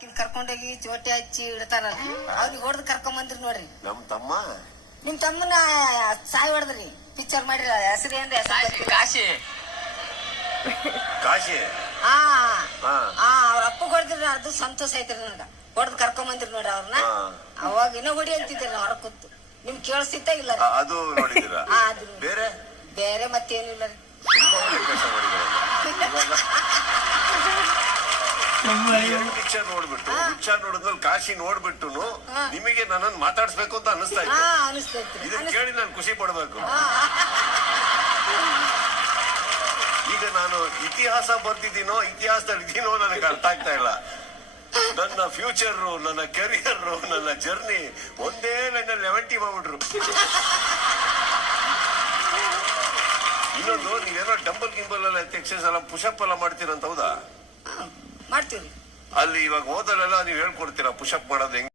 ಕರ್ಕೊಂಡೋಗಿ ಚೋಟಿ ಹಚ್ಚಿ ಇಡ್ತಾರಲ್ಲ ಅವ್ರಿಗೆ ಹೊಡೆದು ಕರ್ಕೊಂಡ್ ಬಂದ್ರಿ ನೋಡ್ರಿ. ನಿಮ್ ತಮ್ಮನ ಸಾಯಿ ಹೊಡೆದ್ರಿ ಪಿಕ್ಚರ್ ಮಾಡಿರ ಹೆಸರು ಏನ್ರಿ? ಕಾಶಿ ಕಾಶಿ ಅವ್ರ ಅಪ್ಪ ಹೊಡೆದ್ರಿ, ಅದು ಸಂತೋಷ ಐತ್ರಿ ನನಗ. ಹೊಡೆದ್ ಕರ್ಕೊಂಡ್ ಬಂದ್ರಿ ನೋಡ್ರಿ ಅವ್ರನ್ನ. ಅವಾಗ ಇನ್ನೂ ಹೊಡಿ ಅಂತಿದ್ರಿ ಹೊರ ಕೂತು. ನಿಮ್ ಕೇಳಿಸ್ತಿತ್ತ ಇಲ್ಲ? ಅದು ನೋಡಿದಿರ? ಬೇರೆ ಬೇರೆ ಮತ್ತೇನಿಲ್ಲ ರೀ. ಪಿಕ್ಚರ್ ನೋಡ್ಬಿಟ್ಟು ಪಿಕ್ಚರ್ ನೋಡಿದ್ಮೇಲೆ ಕಾಶಿ ನೋಡ್ಬಿಟ್ಟು ನಿಮಗೆ ನನ್ನನ್ನು ಮಾತಾಡ್ಸ್ಬೇಕು ಅಂತ ಅನಿಸ್ತಾ ಇತ್ತು. ಇದನ್ನ ಕೇಳಿ ನಾನು ಖುಷಿ ಪಡ್ಬೇಕು. ಈಗ ನಾನು ಇತಿಹಾಸ ಬರ್ತಿದ್ದೀನೋ ಇತಿಹಾಸದಲ್ಲಿ ಇದೀನೋ ನನಗೆ ಅರ್ಥ ಆಗ್ತಾ ಇಲ್ಲ. ನನ್ನ ಫ್ಯೂಚರ್, ನನ್ನ ಕೆರಿಯರ್, ನನ್ನ ಜರ್ನಿ ಒಂದೇ ನನ್ನ 70 ಮಾಡ್ಬಿಟ್ರು. ಇನ್ನೊಂದು, ನೀವೇನೋ ಡಂಬಲ್ ಗಿಂಬಲ್ ಎಲ್ಲ ಎಕ್ಸರ್ಸೈಸ್ ಎಲ್ಲ ಪುಷಪ್ ಎಲ್ಲ ಮಾಡ್ತೀರಂತ, ಹೌದಾ? ಮಾಡ್ತೀವಿ. ಅಲ್ಲಿ ಇವಾಗ ಹೋದಲ್ಲೆಲ್ಲ ನೀವು ಹೇಳ್ಕೊಡ್ತೀರಾ ಪುಷಪ್ ಮಾಡೋದು ಹೆಂಗ್